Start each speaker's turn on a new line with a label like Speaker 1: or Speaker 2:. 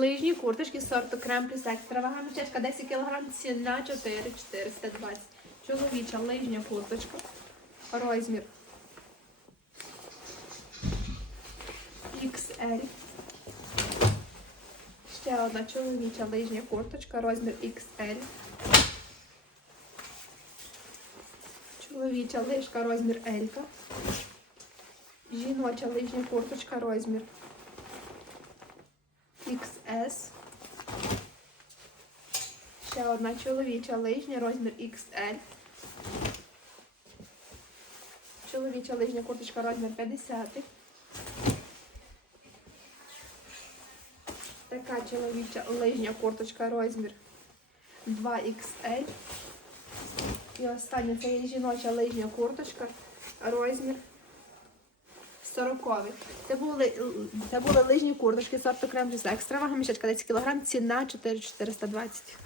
Speaker 1: Лижні курточки сорту крем плюс екстра. Вага мішечка 10 кг, ціна 4,420. Чоловіча лижня курточка. Розмір XL. Ще одна чоловіча лижня курточка, розмір XL. Чоловіча лижка, розмір L. Жіноча лижня курточка, розмір XS. Ще одна чоловіча лижня, розмір XL. Чоловіча лижня курточка, розмір 50. Така чоловіча лижня курточка, розмір 2XL. І остання це є жіноча лижня курточка, розмір 40. Це були, це були лижні курточки сорту крем з екстра. Вага мішечка 10 кг, ціна 4420.